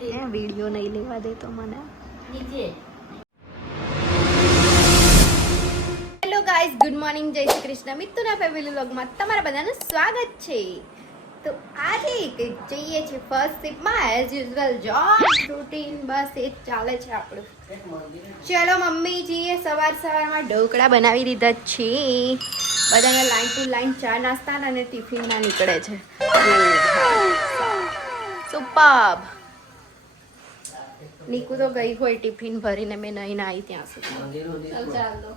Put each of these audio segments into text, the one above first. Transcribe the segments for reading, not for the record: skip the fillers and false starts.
Video નહીં લેવા દે તો મને. હેલો ગાઈઝ, ગુડ મોર્નિંગ, જય શ્રી કૃષ્ણ. મિત્તુના ફેમિલી વ્લોગમાં તમારા બધાનું સ્વાગત છે. તો આજે જઈએ છે ફર્સ્ટ શિપમાં એઝ યુઝ્યુઅલ જોબ રૂટીન, બસ એ જ ચાલે છે આપણું. ચલો મમ્મીજીએ સવારમાં ઢોકળા બનાવી દીધા છે. બધાને લાઈન ટુ લાઈન ચા નાસ્તા અને ટિફિનના નીકળે છે. સુપર્બ. નીકુ તો ગઈ હોય ટિફિન ભરીને, મેં નહીં આવી ત્યાં સુધી. ચાલો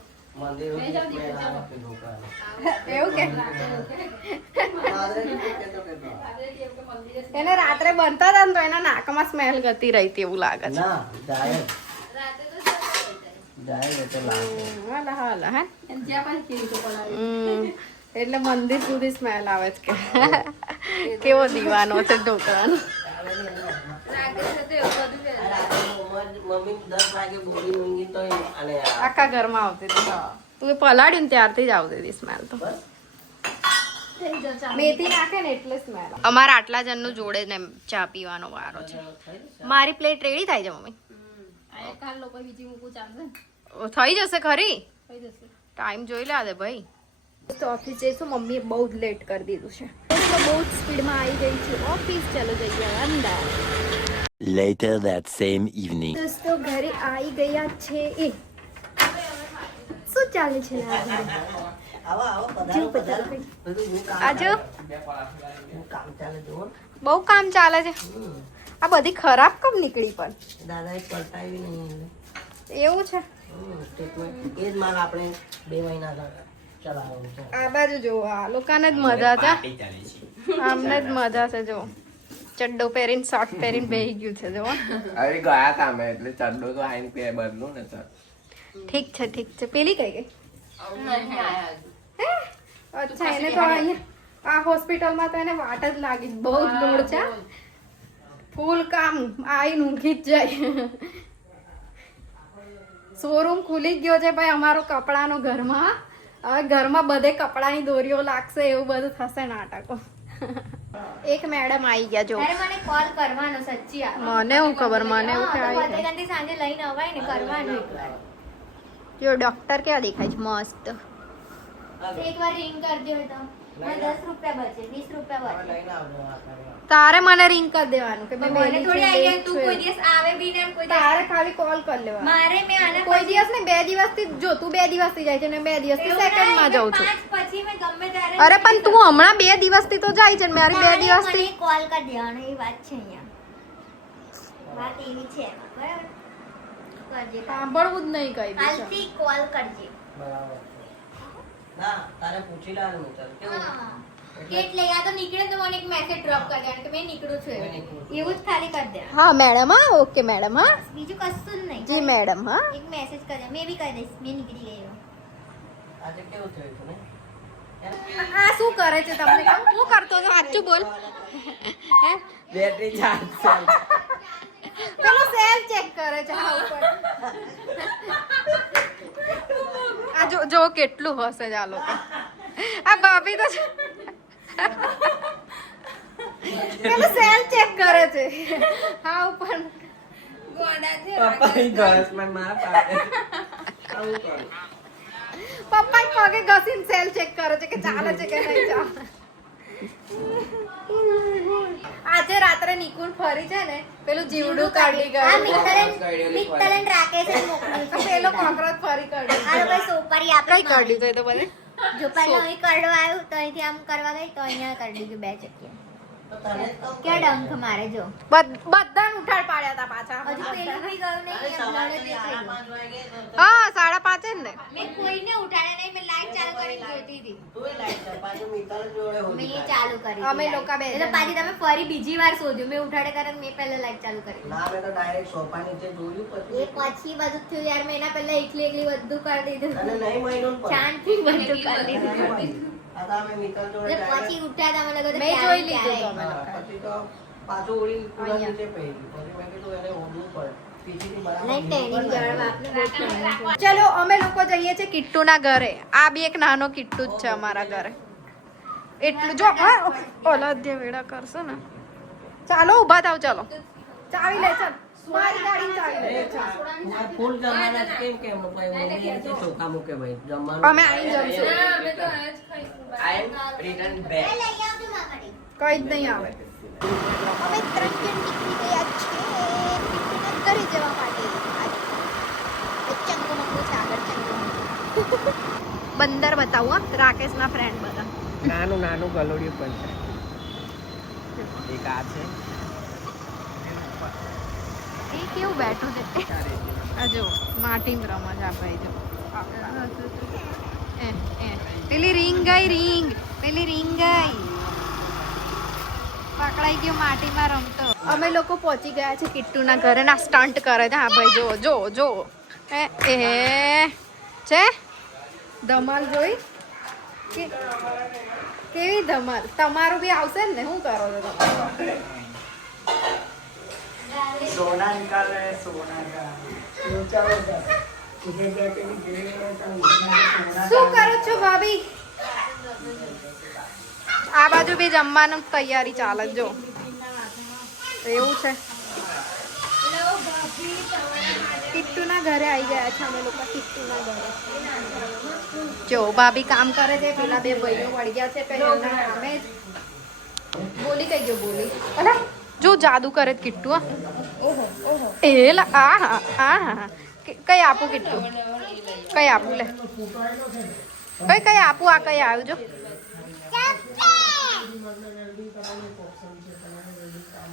એવું કે એને રાત્રે બનતા હતા ને તો એના નાકમાં સ્મેલ ગતી રહી હતી એવું લાગે છે. એટલે મંદિર સુધી સ્મેલ આવે છે કે કેવો દીવાનો છે ઢોકળાનો. આખા ઘરમાં આવતી હતી. તું પલાડ્યું ને ત્યારથી જ આવતી હતી સ્મેલ. તો મેથી નાખે ને એટલે સ્મેલ. અમારા આટલા જણનું જોડે ને ચા પીવાનો વારો છે. મારી પ્લેટ રેડી થાય છે મમ્મી? થઈ જશે ખરી? ટાઈમ જોઈ લે ભાઈ. તો ઓફિસ જઈશું. મમ્મીએ બહુ જ લેટ કરી દીધું છે. બહુ જ સ્પીડમાં આવી ગઈ છે ઓફિસ. ચાલો જઈએ અંદર. Later that same evening. દોસ્તો ઘરે આવી ગયા છે. એ શું ચાલે છે? આજુ બહુ કામ ચાલે છે. આ બધી ખરાબ કમ નીકળી પણ દાદા પલટાવી નહીં એવું છે. એ જ માલ આપણે 2 મહિના ચલાવવાનું છે. આ બાજુ જો આ લોકોને જ મજા છે. આમને જ મજા છે. જો ચડ્ડો પહેરીને શોર્ટ પહેરીને બેહી ગયું છે. જો અરે ગયા તા મેં એટલે ચડ્ડો તો આઈને પે બદલું ને સર. ઠીક છે ઠીક છે. પેલી કઈ ગઈ? અચ્છા, એને તો અહીંયા આ હોસ્પિટલમાં તો એને વાટ જ લાગી. બહુ જ લોડ છે. ફૂલ કામ. આઈને ઊંઘી જ જાય. શોરૂમ ખુલી ગયો છે ભાઈ અમારો કપડાનો ઘરમાં. હવે ઘરમાં બધે કપડાની દોરીઓ લાગશે એવું બધું થશે નાટકો. એક મેડમ આવી ગયા. જો મને કોલ કરવાનો સચ્ચી મને હું ખબર. મને એવું કે સાંજે લઈને અવાય ને કરવાનું એકવાર. જો ડોક્ટર કેવા દેખાય છે? મસ્ત. એકવાર રિંગ કરજો તો મને 10 રૂપિયા બચે, 20 રૂપિયા બચે. તારે મને રિંગ કરી દેવાનું કે મને થોડી આઈડિયા. તું કોઈ દિવસ આવે બી ને કોઈ તારે ખાલી કોલ કરી લેવાનો. મારે મે આને કોઈ દિવસ ને 2 દિવસથી જો તું 2 દિવસથી જાય છે ને 2 દિવસથી સેકન્ડમાં જાઉં છું. પછી મે ગમે ત્યારે. અરે પણ તું હમણાં 2 દિવસથી તો જાય છે ને મારી 2 દિવસથી. મને કોલ કરી દેવાનો એ વાત છે અહીંયા. વાત એવી છે બરાબર. કરજે. સાંભળવું જ નહીં કઈ. કાલથી કોલ કરજે. બરાબર ના તારે પૂછી લેવાનું ચાલ કેવું એટલે યા તો નીકળે તો મને એક મેસેજ ડ્રોપ કરી દેવાનો કે મેં નીકળું છું એવું જ ખાલી કરી દે. હા મેડમ. હા ઓકે મેડમ. હા બીજું કશું જ નહીં. જી મેડમ. હા એક મેસેજ કરી દે. મેં બી કરી દઈશ મેં નીકળી ગઈ એવું. આજે કેવું થયું હતું ને આ શું કરે છે તમને? શું કરતો તો? સાચું બોલ. હે બેટરી ચાર્જ છે પેલો સેલ ચેક કરે છે આ ઉપર. આ જો કેટલું હશે આ લોકો. આ ભાભી તો પેલો સેલ ચેક કરે છે હા ઉપર. ગોડા છે પપ્પાની ઘસમાં મારા પાસે આવું કર. પપ્પા પગે ઘસીને સેલ ચેક કરે છે કે ચાલે છે કે નહીં ચાલે. આજે રાત્રે નિકુલ ફરી છે ને પેલું જીવડું કાઢી આ ગયું. મિત્તલન રાકેશે મોકલ્યું. પેલો કોકરોચ ફરી કાઢી. આ લોકો સોપારી આપી કઈ કાઢી તો એ તો બને. જો પહેલા અહીં કરવા આવ્યું તો અહીંથી આમ કરવા ગઈ તો અહીંયા કરી દીધું 2 ચક્કી. તો તને જ કહું કે ડંખ મારે જો બધાને ઉઠાડ પાડ્યા હતા પાછા. હજુ પેલું બી ગયું નહીં એમ લડે દેખાઈ ગયું. હા 5:30 જ ને. મેં કોઈને ઉઠાડ્યા નહીં. મેં લાઈટ ચાલુ કરીને જોતી હતી. તું લાઈટ પાછું મિત્ર જોડે મેં હોતી ચાલુ કરી અમે લોકો બે એટલે પાછી તમે ફરી બીજી વાર શોધ્યું. મેં ઉઠાડે કરે મેં પહેલા લાઈટ ચાલુ કરી. ના મેં તો ડાયરેક્ટ સોફા નીચે જોયું પછી એ પછી બધું થયું યાર. મેં એના પહેલા એકલી બધું કરી દીધું. અને નહીં મહિનું પણ શાંતિ બધું કરી દીધું. આ તો અમે મિત્ર જોડે એટલે પછી ઉઠ્યા હતા અમે લોકો તો મેં ક્યારે જોઈ લીધું ક્યારે. તો. હા, પછી તો પાછું ઓળી કુલર નીચે પહેર્યું પછી મેં કીધું એને ઓઢવું પડે પીછીથી બરાબર નહીં ટ્રેનિંગ જળવા આપણે બહુ training છે. ચલો અમે લોકો જઈએ છે કિટ્ટુના ઘરે. આ બી એક નાનો કિટ્ટુ જ છે અમારા ઘરે. એટલું જો ઓલા અધ્યા વેડા કરશે ને. ચાલો ઊભા થાવ. ચાલો ચાવી લે ચાલ મારી ગાડી ચાવી લે ચાલ. ફૂલ જમવાના જ કેમ કેમ ભાઈ મમ્મી કે ચોખા મૂકે ભાઈ જમવાનું અમે અહીં જમશું આઈ એમ રિટર્ન બેક લઈ આવજો મારા માટે. કઈ જ નહીં આવે. અમે 3 જણ નીકળી ગયા છે પિકનિક ઘરે જવા માટે. ચંગો મંગો છે આગળ ચંગો. બંદર બતાવું હા રાકેશના ફ્રેન્ડ બધા. નાનું નાનું ગલોડિયું પણ છે એક આ છે એ કેવું બેઠું છે આ જો માટીમાં રમે છે આ ભાઈ જો પેલી રીંગ ગઈ પેલી રીંગ ગઈ પકડાઈ ગયો માટીમાં રમતો. અમે લોકો પહોંચી ગયા છે કિટ્ટુના ઘરે ના સ્ટન્ટ કરે છે. હા ભાઈ જો જો જો એ છે ધમાલ જોઈ કેવી ધમાલ. તમારું બી આવશે ને શું કરો છો તમે? सोना निकाल रहे हैं सोना का શું કરો છો ભાભી? આ બાજુ બી જમવાનું તૈયારી ચાલે જો એવું છે. કિટ્ટુના ઘરે આવી ગયા છે અમે લોકો. કિટ્ટુના ઘરે જો ભાભી કામ કરે છે. પેલા બે ભાઈઓ વળી ગયા છે પેલા કામે જ. બોલી કઈ ગયો બોલી અલા જો જાદુ કરે છે કિટ્ટુ. ઓહો ઓહો એ આ કઈ આપું કિટ્ટુ કઈ આપું લે કઈ આપું આ કઈ આવ્યું જો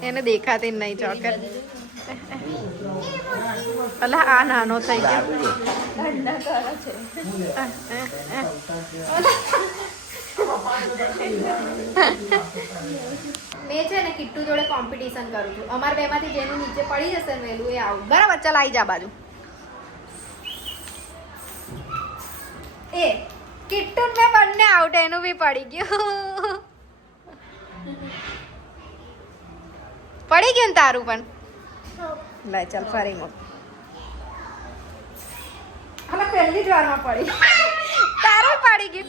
એને દેખાતી નહીં ચોકર. અલા આ નાનો થઈ ગયો. ધંધા કરે છે. મેં છે ને કિટ્ટુ જોડે કોમ્પિટિશન કરું છું. અમારા બેમાંથી જેનું નીચે પડી જશે ને વહેલું એ આવું. બરાબર ચાલ આવી જા બાજુ. એ કિટ્ટુ ને બંને આઉટ એનું બી પડી ગયું. પડી ગયું ને તારું પણ. લે ચાલ ફરી મૂક. આમાં પહેલી જ વારમાં પડી. તારું પડી ગયું.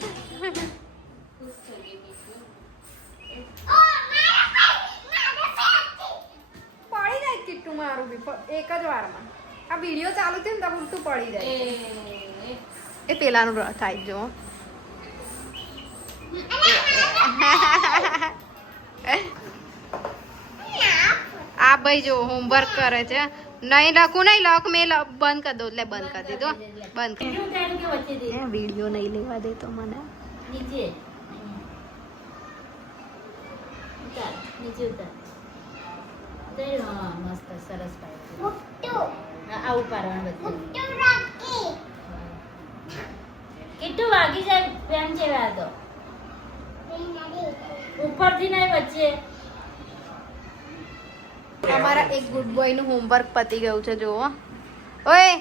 પડી જાય કિટ્ટુ મારું બી એક જ વારમાં. આ વિડીયો ચાલુ થયો ને તો ઉલટું પડી જાય. એ પેલાનું થાય જો. આ ભાઈ જો હોમવર્ક કરે છે. નહીં લખું નહીં લખ મેં બંધ કરી દો એટલે બંધ કરી દીધો. બંધ કરી વિડીયો નહીં લેવા દેતો મને. નીચે ઉતાર નીચે ઉતાર. હા મસ્ત સરસ પાડ્યું. આ ઉપાડવાનું બધું. કેટલું વાગી જાય પેન છે આ તો ઉપરથી નહીં વચ્ચે. અમારા એક ગુડ બોય નું હોમવર્ક પતી ગયું છે જુઓ. ઓય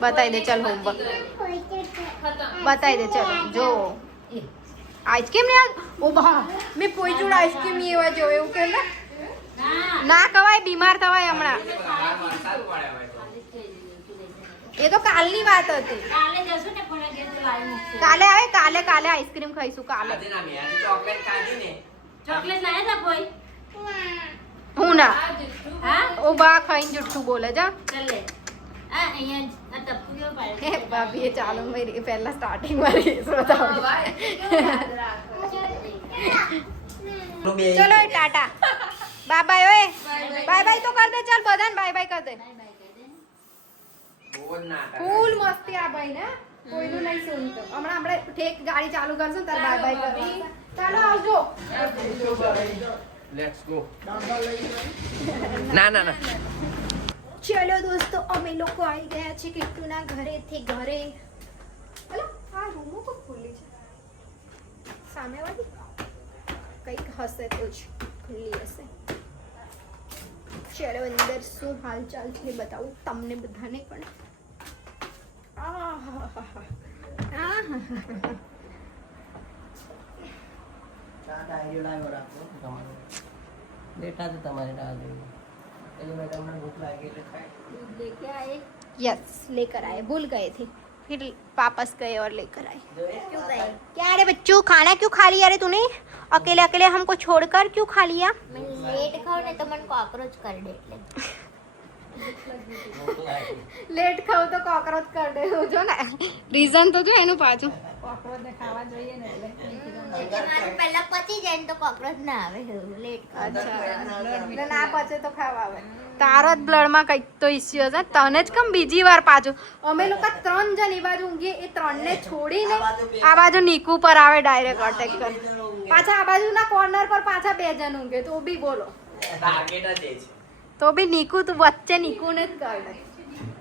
બતાવી દે ચાલ હોમવર્ક બતાવી દે ચાલ જો. આઈસ્ક્રીમ ને ઓ બા મેં કોઈ જોડે આઈસ્ક્રીમ એવા જો એવું કે ના ખવાય બીમાર થવાય હમણાં. એ તો કાલની વાત હતી. કાલે જશું ને કોને ઘેર તો લાવી મૂકશે. કાલે આવે કાલે કાલે આઈસ્ક્રીમ ખાઈશું કાલે. ચોકલેટ ખાધી ને ચોકલેટ લાયા તા કોઈ હું ના હા ઓ બા ખાઈને જુઠ્ઠું બોલે જા. ચાલ લે આ અહીંયા આ ટપકું કેવું પાડે. હે ભાભી ચાલો મેરી પહેલા સ્ટાર્ટિંગ માં રીલ્સ બતાવો. ચલો ટાટા બાય બાય. ઓય બાય બાય તો કર દે ચાલ બધાને બાય બાય કર દે. બહુ જ નાટક ફૂલ મસ્તી આ ભાઈ ને કોઈનું નહીં સુનતો. હમણાં આપણે ઠેક ગાડી ચાલુ કરશું તાર બાય બાય કરશું. ચાલો આવજો. લેટ્સ ગો ના ના ના ચલો દોસ્તો અમે લોકો આવી ગયા છે કિટ્ટુના ઘરેથી ઘરે. હલો આ રૂમો કોણ ખુલ્લી છે સામેવાળી કંઈક હશે તો જ ખુલ્લી હશે. ચલો અંદર શું હાલચાલ છે બતાવું તમને બધાને પણ. ડાયરી લાવ્યો રાખો તમારો બેઠા તો તમારે રાહ જોઈ એટલે મેં તમને ભૂખ લાગી એટલે ખાઈ दूध लेके आए. यस लेकर आए भूल गए थे. फिर वापस गए और लेकर आए। क्यों गए? क्या रे बच्चों, खाना क्यों खा लिया रे तूने? अकेले अकेले हमको छोड़कर क्यों खा लिया? मैं लेट खाऊं ने तो मन कॉकरोच कर दे એટલે લેટ ખાવ તો કોકરોચ કર દે જો ને રીઝન તો જો એનું પાછું એટલે મારું પહેલા પતી જાય ને તો કોકરોચ ના આવે લેટ અચ્છા ના પચે તો ખાવા આવે તારો જ બ્લડમાં કંઈક તો ઇસ્યુ હશે તને જ કેમ બીજી વાર પાછું અમે લોકો 3 જણ એ બાજુ ઊંઘીએ એ 3 ને છોડીને આ બાજુ નીકુ પર આવે ડાયરેક્ટ અટેક કર પાછા આ બાજુના કોર્નર પર પાછા 2 જણ ઊંઘે તો બી બોલો ટાર્ગેટ જ છે તો બી નીકુ તું વચ્ચે નીકુને જ કર દે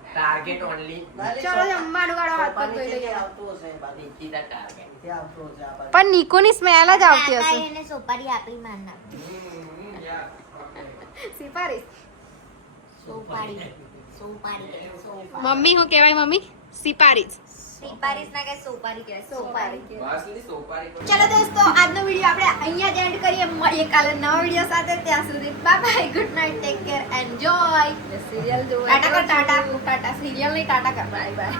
ટાર્ગેટ ઓનલી ચલો જમવાનું વાળો હાથ પર ધોઈ લઈએ આવતું હશે બાકી સીધા ટાર્ગેટ ત્યાં આવતું હશે આ બાજુ. પણ નીકુની સ્મેલ જ આવતી હશે એને સોપારી આપી માર ના સિફારીશ સોપારી સોપારી મમ્મી હું કહેવાય મમ્મી સિપારીશ સોપારી ના કે સોપારી કે સોપારી વાસલી સોપારી પર ચલો દોસ્તો આજનો વિડીયો આપણે અહીંયા જ એન્ડ કરીએ મળીએ કાલે નવા વિડીયો સાથે ત્યાં સુધી bye bye good night take care enjoy serial જો ટાટા કર ટાટા ટાટા સિરિયલ નહીં ટાટા કર બાય બાય